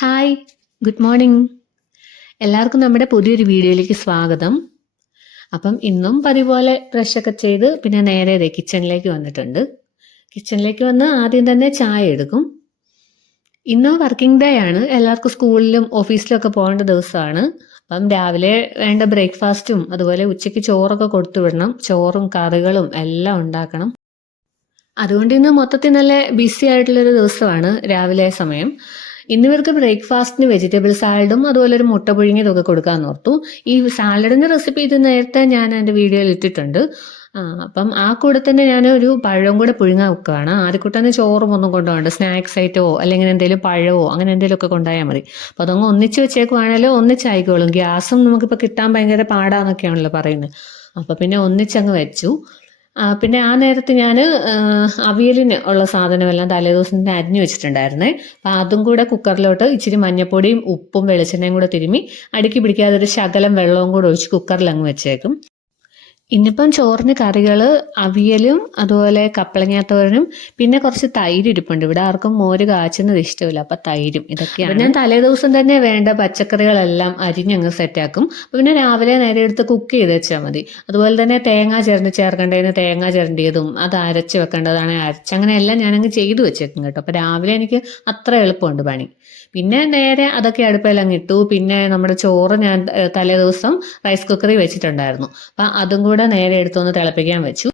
Hi, good morning. എല്ലാവർക്കും നമ്മുടെ പുതിയൊരു വീഡിയോയിലേക്ക് സ്വാഗതം. അപ്പം ഇന്നും പതിപോലെ ബ്രഷൊക്കെ ചെയ്ത് പിന്നെ നേരെ കിച്ചണിലേക്ക് വന്നിട്ടുണ്ട്. കിച്ചണിലേക്ക് വന്ന് ആദ്യം തന്നെ ചായ എടുക്കും. ഇന്ന് വർക്കിംഗ് ഡേ ആണ്. എല്ലാവർക്കും സ്കൂളിലും ഓഫീസിലും ഒക്കെ പോകേണ്ട ദിവസമാണ്. അപ്പം രാവിലെ വേണ്ട ബ്രേക്ക്ഫാസ്റ്റും അതുപോലെ ഉച്ചയ്ക്ക് ചോറൊക്കെ കൊടുത്തു വിടണം. ചോറും കറികളും എല്ലാം ഉണ്ടാക്കണം. അതുകൊണ്ട് ഇന്ന് മൊത്തത്തിൽ നല്ല ബിസി ആയിട്ടുള്ളൊരു ദിവസമാണ് രാവിലെ സമയം. ഇന്നിവർക്ക് ബ്രേക്ക്ഫാസ്റ്റിന് വെജിറ്റബിൾ സാലഡും അതുപോലെ ഒരു മുട്ട പുഴുങ്ങിയതൊക്കെ കൊടുക്കാമെന്ന് ഓർത്തു. ഈ സാലഡിന്റെ റെസിപ്പി ഇത് നേരത്തെ ഞാൻ എൻ്റെ വീഡിയോയിൽ ഇട്ടിട്ടുണ്ട്. അപ്പം ആ കൂടെ തന്നെ ഞാൻ ഒരു പഴവും കൂടെ പുഴുങ്ങാൻ വെക്കുകയാണ്. ആദ്യക്കൂട്ടന്ന് ചോറും ഒന്നും കൊണ്ടുപോകണ്ട, സ്നാക്സ് ഐറ്റമോ അല്ലെങ്കിൽ എന്തെങ്കിലും പഴമോ അങ്ങനെ എന്തെങ്കിലുമൊക്കെ കൊണ്ടുപോയാൽ മതി. അപ്പോൾ അതങ്ങ് ഒന്നിച്ച് വെച്ചേക്കുവാണേലും ഒന്നിച്ചായിക്കോളും. ഗ്യാസും നമുക്കിപ്പോൾ കിട്ടാൻ ഭയങ്കര പാടാന്നൊക്കെയാണല്ലോ പറയുന്നത്. അപ്പോൾ പിന്നെ ഒന്നിച്ചങ്ങ് വെച്ചു. പിന്നെ ആ നേരത്ത് ഞാൻ അവിയലിന് ഉള്ള സാധനമെല്ലാം തലേദിവസം തന്നെ അരിഞ്ഞു വെച്ചിട്ടുണ്ടായിരുന്നേ. അപ്പം അതും കൂടെ കുക്കറിലോട്ട് ഇച്ചിരി മഞ്ഞപ്പൊടിയും ഉപ്പും വെളിച്ചെണ്ണയും കൂടെ തിരുമ്മി അടുക്കി പിടിക്കാതെ ഒരു ശകലം വെള്ളവും കൂടെ ഒഴിച്ച് കുക്കറിൽ അങ്ങ് വെച്ചേക്കും. ഇന്നിപ്പം ചോറിന് കറികൾ അവിയലും അതുപോലെ കപ്പളങ്ങാത്തോരനും പിന്നെ കുറച്ച് തൈര് ഇരിപ്പുണ്ട്. ഇവിടെ ആർക്കും മോര് കാച്ചുന്നത് ഇഷ്ടമില്ല, അപ്പം തൈരും ഇതൊക്കെയാണ്. ഞാൻ തലേദിവസം തന്നെ വേണ്ട പച്ചക്കറികളെല്ലാം അരിഞ്ഞങ്ങ് സെറ്റാക്കും. അപ്പം പിന്നെ രാവിലെ നേരെ എടുത്ത് കുക്ക് ചെയ്ത് വെച്ചാൽ മതി. അതുപോലെ തന്നെ തേങ്ങ ചിരണ്ടി ചേർക്കേണ്ടതിന് തേങ്ങ ചിരണ്ടിയതും അത് അരച്ച് വെക്കേണ്ടതാണെങ്കിൽ അരച്ച് അങ്ങനെയെല്ലാം ഞാനങ്ങ് ചെയ്തു വെച്ചേക്കും കേട്ടോ. അപ്പം രാവിലെ എനിക്ക് അത്ര എളുപ്പമുണ്ട് പണി. പിന്നെ നേരെ അതൊക്കെ അടുപ്പിലങ്ങ് ഇട്ടു. പിന്നെ നമ്മുടെ ചോറ് ഞാൻ തലേദിവസം റൈസ് കുക്കറിൽ വെച്ചിട്ടുണ്ടായിരുന്നു. അപ്പം അതും കൂടെ നേരെ എടുത്തൊന്ന് തിളപ്പിക്കാൻ വെച്ചു.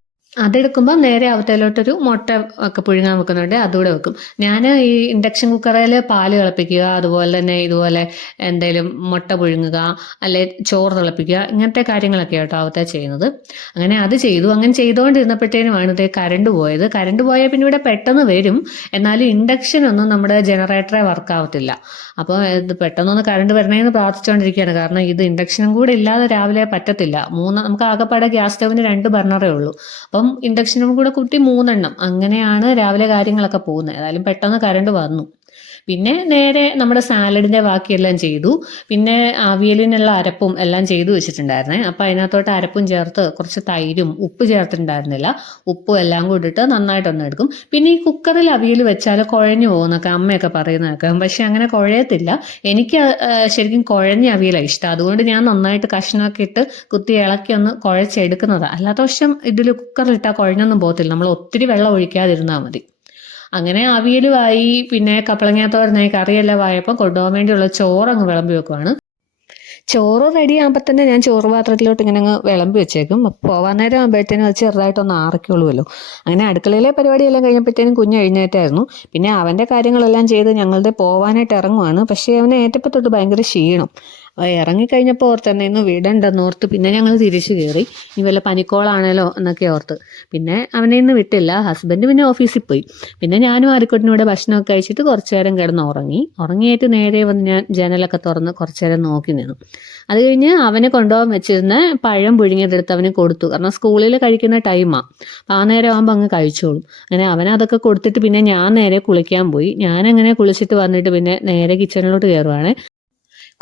അതെടുക്കുമ്പോൾ നേരെ അവറ്റയിലോട്ടൊരു മുട്ട ഒക്കെ പുഴുങ്ങാൻ വെക്കുന്നുണ്ട്, അതുകൂടെ വെക്കും. ഞാൻ ഈ ഇൻഡക്ഷൻ കുക്കറിൽ പാല് തിളപ്പിക്കുക, അതുപോലെ തന്നെ ഇതുപോലെ എന്തെങ്കിലും മുട്ട പുഴുങ്ങുക, അല്ലെ ചോറ് തിളപ്പിക്കുക, ഇങ്ങനത്തെ കാര്യങ്ങളൊക്കെ കേട്ടോ അവത്തെ ചെയ്യുന്നത്. അങ്ങനെ അത് ചെയ്തു. അങ്ങനെ ചെയ്തുകൊണ്ടിരുന്നപ്പോഴത്തേനുമാണ് ഇതേ കറണ്ട് പോയത്. കറണ്ട് പോയാൽ പിന്നെ ഇവിടെ പെട്ടെന്ന് വരും, എന്നാലും ഇൻഡക്ഷനൊന്നും നമ്മുടെ ജനറേറ്ററെ വർക്കാവത്തില്ല. അപ്പോൾ ഇത് പെട്ടെന്നൊന്ന് കറണ്ട് വരണേന്ന് പ്രാർത്ഥിച്ചുകൊണ്ടിരിക്കുകയാണ്. കാരണം ഇത് ഇൻഡക്ഷനും കൂടെ ഇല്ലാതെ രാവിലെ പറ്റത്തില്ല. നമുക്ക് ആകെപ്പാടെ ഗ്യാസ് സ്റ്റവിന് 2 ബർണറേ ഉള്ളൂ. അപ്പം ഇൻഡക്ഷനും കൂടെ കൂട്ടി 3 എണ്ണം. അങ്ങനെയാണ് രാവിലെ കാര്യങ്ങളൊക്കെ പോകുന്നത്. ഏതായാലും പെട്ടെന്ന് കറണ്ട് വന്നു. പിന്നെ നേരെ നമ്മുടെ സാലഡിന്റെ ബാക്കിയെല്ലാം ചെയ്തു. പിന്നെ അവിയലിനുള്ള അരപ്പും എല്ലാം ചെയ്തു വെച്ചിട്ടുണ്ടായിരുന്നേ. അപ്പം അതിനകത്തോട്ട് അരപ്പും ചേർത്ത് കുറച്ച് തൈരും ഉപ്പ് ചേർത്തിട്ടുണ്ടായിരുന്നില്ല, ഉപ്പും എല്ലാം കൂടി ഇട്ട് നന്നായിട്ടൊന്ന് എടുക്കും. പിന്നെ ഈ കുക്കറിൽ അവിയൽ വെച്ചാൽ കുഴഞ്ഞു പോകുന്നൊക്കെ അമ്മയൊക്കെ പറയുന്നതൊക്കെ, പക്ഷെ അങ്ങനെ കുഴയത്തില്ല. എനിക്ക് ശരിക്കും കുഴഞ്ഞ അവിയലാണ് ഇഷ്ടം. അതുകൊണ്ട് ഞാൻ നന്നായിട്ട് കഷ്ണമൊക്കെ ഇട്ട് കുത്തി ഇളക്കി ഒന്ന് കുഴച്ചെടുക്കുന്നതാണ്. അല്ലാത്ത പക്ഷം ഇതിൽ കുക്കറിലിട്ടാൽ കുഴഞ്ഞൊന്നും പോകത്തില്ല. നമ്മൾ ഒത്തിരി വെള്ളം ഒഴിക്കാതിരുന്നാൽ മതി. അങ്ങനെ അവിയലുമായി പിന്നെ കപ്പളങ്ങാത്തോരനായി കറിയെല്ലാം ആയപ്പോൾ കൊണ്ടുപോകാൻ വേണ്ടിയുള്ള ചോറ് അങ്ങ് വിളമ്പി വെക്കുവാണ്. ചോറ് റെഡി ആകുമ്പോൾ തന്നെ ഞാൻ ചോറ് പാത്രത്തിലോട്ട് ഇങ്ങനെ അങ്ങ് വിളമ്പി വെച്ചേക്കും. പോകാൻ നേരം ആകുമ്പോഴത്തേനും അത് ചെറുതായിട്ടൊന്ന് ആറിക്കോളുമല്ലോ. അങ്ങനെ അടുക്കളയിലെ പരിപാടിയെല്ലാം കഴിഞ്ഞപ്പോഴത്തേനും കുഞ്ഞ് എഴുന്നേറ്റായിരുന്നു. പിന്നെ അവൻ്റെ കാര്യങ്ങളെല്ലാം ചെയ്ത് ഞങ്ങളുടെ പോകാനായിട്ട് ഇറങ്ങുവാണ്. പക്ഷേ അവന് ഏറ്റപ്പോൾ തൊട്ട് ഭയങ്കര ക്ഷീണം. ഇറങ്ങിക്കഴിഞ്ഞപ്പോൾ ഓർത്തന്നെ ഇന്ന് വിടണ്ടെന്ന് ഓർത്ത് പിന്നെ ഞങ്ങൾ തിരിച്ചു കയറി. ഇനി വല്ല പനിക്കോളാണല്ലോ എന്നൊക്കെ ഓർത്ത് പിന്നെ അവനെ ഇന്ന് വിട്ടില്ല. ഹസ്ബൻഡ് പിന്നെ ഓഫീസിൽ പോയി. പിന്നെ ഞാനും ആരിക്കോട്ടിനൂടെ ഭക്ഷണമൊക്കെ കഴിച്ചിട്ട് കുറച്ചു നേരം കിടന്ന് ഉറങ്ങിയിട്ട് നേരെ വന്ന് ഞാൻ ജനലൊക്കെ തുറന്ന് കുറച്ചു നേരം നോക്കി നിന്നു. അത് കഴിഞ്ഞ് അവനെ കൊണ്ടുപോകാൻ വെച്ചിരുന്ന പഴം പുഴുങ്ങിയതെടുത്ത് അവന് കൊടുത്തു. കാരണം സ്കൂളിൽ കഴിക്കുന്ന ടൈമാണ്. അപ്പം ആ നേരം ആകുമ്പോൾ അങ്ങ് കഴിച്ചോളും. അങ്ങനെ അവനതൊക്കെ കൊടുത്തിട്ട് പിന്നെ ഞാൻ നേരെ കുളിക്കാൻ പോയി. ഞാനങ്ങനെ കുളിച്ചിട്ട് വന്നിട്ട് പിന്നെ നേരെ കിച്ചണിലോട്ട് കയറുവാണ്.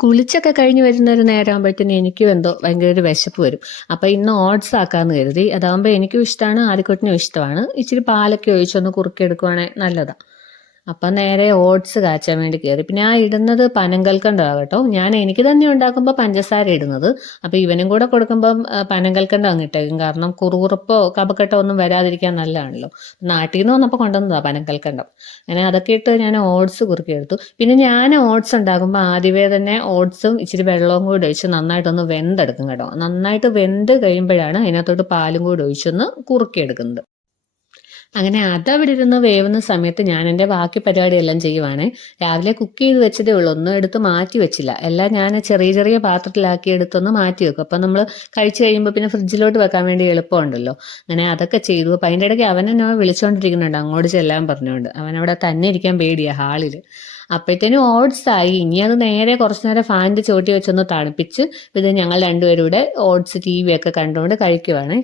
കുളിച്ചൊക്കെ കഴിഞ്ഞ് വരുന്ന ഒരു നേരം ആകുമ്പോഴത്തേന് എനിക്കും എന്തോ ഭയങ്കര ഒരു വിശപ്പ് വരും. അപ്പം ഇന്ന് ഓട്സ് ആക്കാമെന്ന് കരുതി. അതാകുമ്പോൾ എനിക്കും ഇഷ്ടമാണ്, ആദ്യക്കൊട്ടിനും ഇഷ്ടമാണ്. ഇച്ചിരി പാലൊക്കെ ഒഴിച്ചൊന്ന് കുറുക്കിയെടുക്കുവാണെങ്കിൽ നല്ലതാണ്. അപ്പം നേരെ ഓട്സ് കാച്ചാൻ വേണ്ടി കയറി. പിന്നെ ആ ഇടുന്നത് പനങ്കൽക്കണ്ടമാണ് കേട്ടോ. എനിക്ക് തന്നെ ഉണ്ടാക്കുമ്പോൾ പഞ്ചസാര ഇടുന്നത്. അപ്പം ഇവനും കൂടെ കൊടുക്കുമ്പം പനങ്കൽക്കണ്ടം അങ്ങ് ഇട്ടേക്കും. കാരണം കുറുകുറുപ്പോ കപക്കെട്ടോ ഒന്നും വരാതിരിക്കാൻ നല്ലതാണല്ലോ. നാട്ടിൽ നിന്ന് വന്നപ്പോൾ കൊണ്ടുവന്നതാണ് പനങ്കൽക്കണ്ടം. അങ്ങനെ അതൊക്കെ ഇട്ട് ഞാൻ ഓട്സ് കുറുക്കിയെടുത്തു. പിന്നെ ഞാൻ ഓട്സ് ഉണ്ടാക്കുമ്പോൾ ആദ്യമേ തന്നെ ഓട്സും ഇച്ചിരി വെള്ളവും കൂടി ഒഴിച്ച് നന്നായിട്ടൊന്ന് വെന്തെടുക്കും കേട്ടോ. നന്നായിട്ട് വെന്ത് കഴിയുമ്പോഴാണ് അതിനകത്തോട്ട് പാലും കൂടി ഒഴിച്ചൊന്ന് കുറുക്കിയെടുക്കുന്നത്. അങ്ങനെ അതവിടെ ഇരുന്ന് വേവുന്ന സമയത്ത് ഞാൻ എൻ്റെ ബാക്കി പരിപാടിയെല്ലാം ചെയ്യുവാണ്. രാവിലെ കുക്ക് ചെയ്ത് വെച്ചതേ ഉള്ളൂ, ഒന്നും എടുത്ത് മാറ്റി വെച്ചില്ല. എല്ലാം ഞാൻ ചെറിയ ചെറിയ പാത്രത്തിലാക്കി എടുത്തൊന്ന് മാറ്റി വെക്കും. അപ്പം നമ്മൾ കഴിച്ച് കഴിയുമ്പോൾ പിന്നെ ഫ്രിഡ്ജിലോട്ട് വെക്കാൻ വേണ്ടി എളുപ്പമുണ്ടല്ലോ. അങ്ങനെ അതൊക്കെ ചെയ്തു. അപ്പം അതിൻ്റെ ഇടയ്ക്ക് അവൻ എന്നെ വിളിച്ചുകൊണ്ടിരിക്കുന്നുണ്ട് അങ്ങോട്ട് ചെല്ലാൻ പറഞ്ഞുകൊണ്ട്. അവനവിടെ തന്നെ ഇരിക്കാൻ പേടിയാണ് ഹാളിൽ. അപ്പോഴത്തേനും ഓട്സ് ആയി. ഇനി അത് നേരെ കുറച്ച് നേരം ഫാനിൻ്റെ ചോട്ടി വെച്ചൊന്ന് തണുപ്പിച്ച് ഇത് ഞങ്ങൾ രണ്ടുപേരും കൂടെ ഓട്സ് TV ഒക്കെ കണ്ടുകൊണ്ട് കഴിക്കുവാണ്.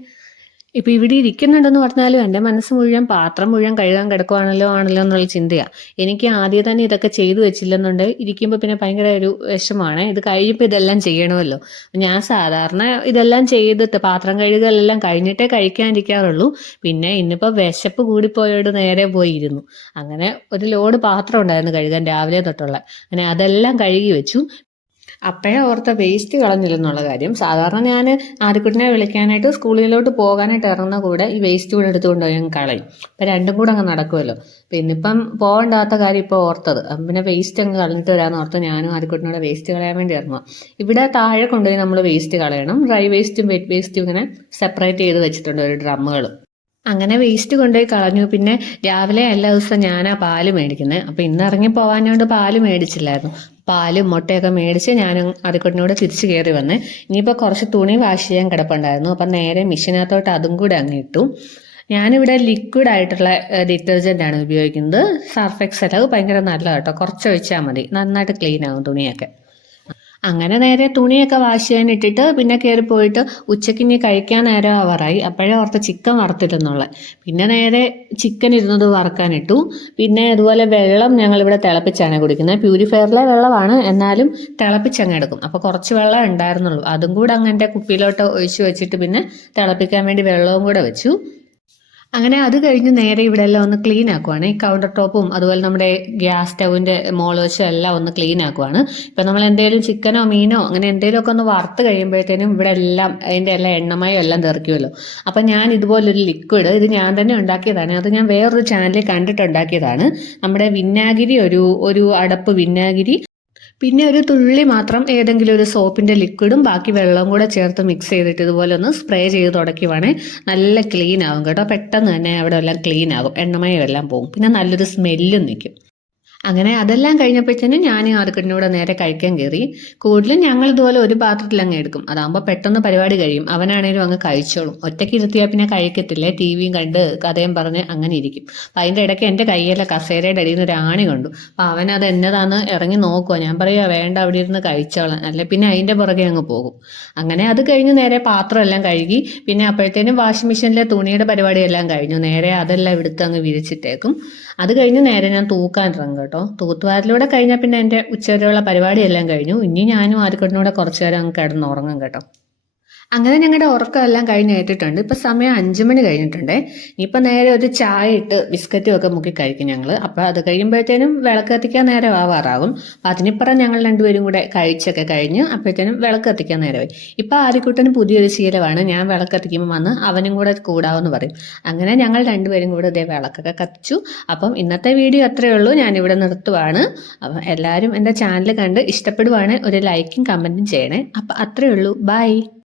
ഇപ്പൊ ഇവിടെ ഇരിക്കുന്നുണ്ടെന്ന് പറഞ്ഞാലും എൻ്റെ മനസ്സ് മുഴുവൻ പാത്രം മുഴുവൻ കഴുകാൻ ആണല്ലോ എന്നുള്ള ചിന്തയാ. എനിക്ക് ആദ്യം തന്നെ ഇതൊക്കെ ചെയ്തു വെച്ചില്ലെന്നുണ്ടെങ്കിൽ ഇരിക്കുമ്പോൾ പിന്നെ ഭയങ്കര ഒരു വിഷമാണ്. ഇത് കഴിയുമ്പോൾ ഇതെല്ലാം ചെയ്യണമല്ലോ. ഞാൻ സാധാരണ ഇതെല്ലാം ചെയ്തിട്ട് പാത്രം കഴുകലെല്ലാം കഴിഞ്ഞിട്ടേ കഴിക്കാനിരിക്കാറുള്ളൂ. പിന്നെ ഇന്നിപ്പോൾ വിശപ്പ് കൂടിപ്പോയോട് നേരെ പോയിരുന്നു. അങ്ങനെ ഒരു ലോഡ് പാത്രം ഉണ്ടായിരുന്നു കഴുകാൻ രാവിലെ തൊട്ടുള്ള. അങ്ങനെ അതെല്ലാം കഴുകി വെച്ചു. അപ്പോഴേ ഓർത്ത വേസ്റ്റ് കളഞ്ഞില്ലെന്നുള്ള കാര്യം. സാധാരണ ഞാൻ ആദ്യക്കുട്ടിനെ വിളിക്കാനായിട്ട് സ്കൂളിലോട്ട് പോകാനായിട്ട് ഇറങ്ങുന്ന കൂടെ ഈ വേസ്റ്റ് കൂടെ എടുത്തുകൊണ്ട് പോയി അങ്ങ് കളയും. അപ്പം രണ്ടും കൂടെ അങ്ങ് നടക്കുമല്ലോ. പിന്നെ ഇപ്പം പോകണ്ടാത്ത കാര്യം ഇപ്പോൾ ഓർത്തത്. അപ്പം പിന്നെ വേസ്റ്റ് അങ്ങ് കളഞ്ഞിട്ട് വരാമെന്ന് ഓർത്ത് ഞാനും ആദ്യക്കുട്ടിനോട് വേസ്റ്റ് കളയാൻ വേണ്ടി ഇറങ്ങുക. ഇവിടെ താഴെ കൊണ്ടുപോയി നമ്മൾ വേസ്റ്റ് കളയണം. ഡ്രൈ വേസ്റ്റും വെറ്റ് വേസ്റ്റും ഇങ്ങനെ സെപ്പറേറ്റ് ചെയ്ത് വെച്ചിട്ടുണ്ട് ഒരു ഡ്രമ്മുകൾ. അങ്ങനെ വേസ്റ്റ് കൊണ്ടുപോയി കളഞ്ഞു. പിന്നെ രാവിലെ എല്ലാ ദിവസവും ഞാനാ പാല് മേടിക്കുന്നത്. അപ്പം ഇന്ന് ഇറങ്ങി പോകാഞ്ഞോണ്ട് പാല് മേടിച്ചില്ലായിരുന്നു. പാലും മുട്ടയൊക്കെ മേടിച്ച് ഞാനും അതിക്കൊട്ടിനോട് തിരിച്ചു കയറി വന്നേ. ഇനിയിപ്പോൾ കുറച്ച് തുണി വാഷ് ചെയ്യാൻ കിടപ്പുണ്ടായിരുന്നു. അപ്പം നേരെ മെഷീനകത്തോട്ട് അതും കൂടെ അങ്ങ് ഇട്ടു. ഞാനിവിടെ ലിക്വിഡ് ആയിട്ടുള്ള ഡിറ്റർജൻ്റ് ആണ് ഉപയോഗിക്കുന്നത്. Surf Excel. അത് ഭയങ്കര നല്ലതാണ് കേട്ടോ. കുറച്ച് ഒഴിച്ചാൽ മതി, നന്നായിട്ട് ക്ലീൻ ആകും തുണിയൊക്കെ. അങ്ങനെ നേരെ തുണിയൊക്കെ വാഷ് ചെയ്യാൻ ഇട്ടിട്ട് പിന്നെ കയറി പോയിട്ട് ഉച്ചയ്ക്ക് ഇനി കഴിക്കാൻ നേരം ആവാറായി. അപ്പോഴേ ഓർത്ത് ചിക്കൻ വറുത്തില്ലെന്നുള്ള. പിന്നെ നേരെ ചിക്കൻ ഇരുന്നത് വറുക്കാനിട്ടു. പിന്നെ അതുപോലെ വെള്ളം ഞങ്ങളിവിടെ തിളപ്പിച്ചാണ് കുടിക്കുന്നത്. പ്യൂരിഫയറിലെ വെള്ളമാണ്, എന്നാലും തിളപ്പിച്ചങ്ങ് എടുക്കും. അപ്പോൾ കുറച്ച് വെള്ളം ഉണ്ടായിരുന്നുള്ളൂ. അതും കൂടെ അങ്ങനെ കുപ്പിയിലോട്ട് ഒഴിച്ച് വെച്ചിട്ട് പിന്നെ തിളപ്പിക്കാൻ വേണ്ടി വെള്ളവും കൂടെ വെച്ചു. അങ്ങനെ അത് കഴിഞ്ഞ് നേരെ ഇവിടെ എല്ലാം ഒന്ന് ക്ലീൻ ആക്കുവാണ്. ഈ കൗണ്ടർ ടോപ്പും അതുപോലെ നമ്മുടെ ഗ്യാസ് സ്റ്റൗവിൻ്റെ മോളുവശം എല്ലാം ഒന്ന് ക്ലീൻ ആക്കുവാണ്. ഇപ്പം നമ്മൾ എന്തെങ്കിലും ചിക്കനോ മീനോ അങ്ങനെ എന്തെങ്കിലുമൊക്കെ ഒന്ന് വറുത്ത് കഴിയുമ്പോഴത്തേനും ഇവിടെ എല്ലാം അതിൻ്റെ എല്ലാം എണ്ണമയോ എല്ലാം തെറിക്കുമല്ലോ. അപ്പം ഞാൻ ഇതുപോലൊരു ലിക്വിഡ്, ഇത് ഞാൻ തന്നെ ഉണ്ടാക്കിയതാണ്. അത് ഞാൻ വേറൊരു ചാനലിൽ കണ്ടിട്ട് ഉണ്ടാക്കിയതാണ്. നമ്മുടെ വിനാഗിരി, ഒരു അടപ്പ് വിനാഗിരി, പിന്നെ ഒരു തുള്ളി മാത്രം ഏതെങ്കിലും ഒരു സോപ്പിൻ്റെ ലിക്വിഡും ബാക്കി വെള്ളവും കൂടെ ചേർത്ത് മിക്സ് ചെയ്തിട്ട് ഇതുപോലെ ഒന്ന് സ്പ്രേ ചെയ്ത് തുടയ്ക്കുവാണെങ്കിൽ നല്ല ക്ലീൻ ആകും കേട്ടോ. പെട്ടെന്ന് തന്നെ അവിടെ എല്ലാം ക്ലീൻ ആകും, എണ്ണമയം എല്ലാം പോകും. പിന്നെ നല്ലൊരു സ്മെല്ലും നിൽക്കും. അങ്ങനെ അതെല്ലാം കഴിഞ്ഞപ്പോഴത്തേനും ഞാൻ ആദ്യക്കുട്ടിനോട് നേരെ കഴിക്കാൻ കയറി. കൂടുതലും ഞങ്ങൾ ഇതുപോലെ ഒരു പാത്രത്തിൽ അങ്ങ് എടുക്കും. അതാകുമ്പോൾ പെട്ടെന്ന് പരിപാടി കഴിയും. അവനാണേലും അങ്ങ് കഴിച്ചോളും. ഒറ്റയ്ക്ക് ഇരുത്തിയാൽ പിന്നെ കഴിക്കത്തില്ലേ. ടി വിയും കണ്ട് കഥയും പറഞ്ഞ് അങ്ങനെ ഇരിക്കും. അപ്പം അതിൻ്റെ ഇടയ്ക്ക് എൻ്റെ കയ്യിലെ കസേരയുടെ അടിയിൽ നിന്ന് ഒരു ആണി കണ്ടു. അപ്പം അവനത് എന്നതാന്ന് ഇറങ്ങി നോക്കുക. ഞാൻ പറയുക വേണ്ട, അവിടെ ഇരുന്ന് കഴിച്ചോളാം, അല്ലെ പിന്നെ അതിൻ്റെ പുറകെ അങ്ങ് പോകും. അങ്ങനെ അത് കഴിഞ്ഞ് നേരെ പാത്രം എല്ലാം കഴുകി. പിന്നെ അപ്പോഴത്തേനും വാഷിംഗ് മെഷീനിലെ തുണിയുടെ പരിപാടിയെല്ലാം കഴിഞ്ഞു. നേരെ അതെല്ലാം എടുത്ത് അങ്ങ് വിരിച്ചിട്ടേക്കും. അത് കഴിഞ്ഞ് നേരെ ഞാൻ തൂക്കാൻ ഇറങ്ങും കേട്ടോ. തൂത്തുവാരിലൂടെ കഴിഞ്ഞാൽ പിന്നെ എൻ്റെ ഉച്ചവരെയുള്ള പരിപാടിയെല്ലാം കഴിഞ്ഞു. ഇനി ഞാനും ആദ്യക്കുട്ടിനോടെ കുറച്ചു നേരം അങ്ങ് കിടന്നുറങ്ങും കേട്ടോ. അങ്ങനെ ഞങ്ങളുടെ ഉറക്കമെല്ലാം കഴിഞ്ഞ് ഏറ്റിട്ടുണ്ട്. ഇപ്പം സമയം 5 മണി കഴിഞ്ഞിട്ടുണ്ട്. ഇനിയിപ്പോൾ നേരെ ഒരു ചായ ഇട്ട് ബിസ്ക്കറ്റും ഒക്കെ മുക്കി കഴിക്കും ഞങ്ങൾ. അപ്പോൾ അത് കഴിയുമ്പോഴത്തേനും വിളക്ക് കത്തിക്കാൻ നേരം ആവാറാകും. അപ്പം അതിനിപ്പുറം ഞങ്ങൾ രണ്ടുപേരും കൂടെ കഴിച്ചൊക്കെ കഴിഞ്ഞ് അപ്പോഴത്തേനും വിളക്ക് കത്തിക്കാൻ നേരമായി. ഇപ്പം ആദ്യക്കുട്ടന് പുതിയൊരു ശീലമാണ്. ഞാൻ വിളക്ക് കത്തിക്കുമ്പോൾ വന്ന് അവനും കൂടെ കൂടാവെന്ന് പറയും. അങ്ങനെ ഞങ്ങൾ രണ്ടുപേരും കൂടെ ഇതേ വിളക്കൊക്കെ കത്തിച്ചു. അപ്പം ഇന്നത്തെ വീഡിയോ അത്രയേ ഉള്ളൂ. ഞാനിവിടെ നിർത്തുവാണ്. അപ്പം എല്ലാവരും എൻ്റെ ചാനൽ കണ്ട് ഇഷ്ടപ്പെടുവാണ് ഒരു ലൈക്കും കമൻറ്റും ചെയ്യണേ. അപ്പം അത്രയേ ഉള്ളൂ. ബൈ.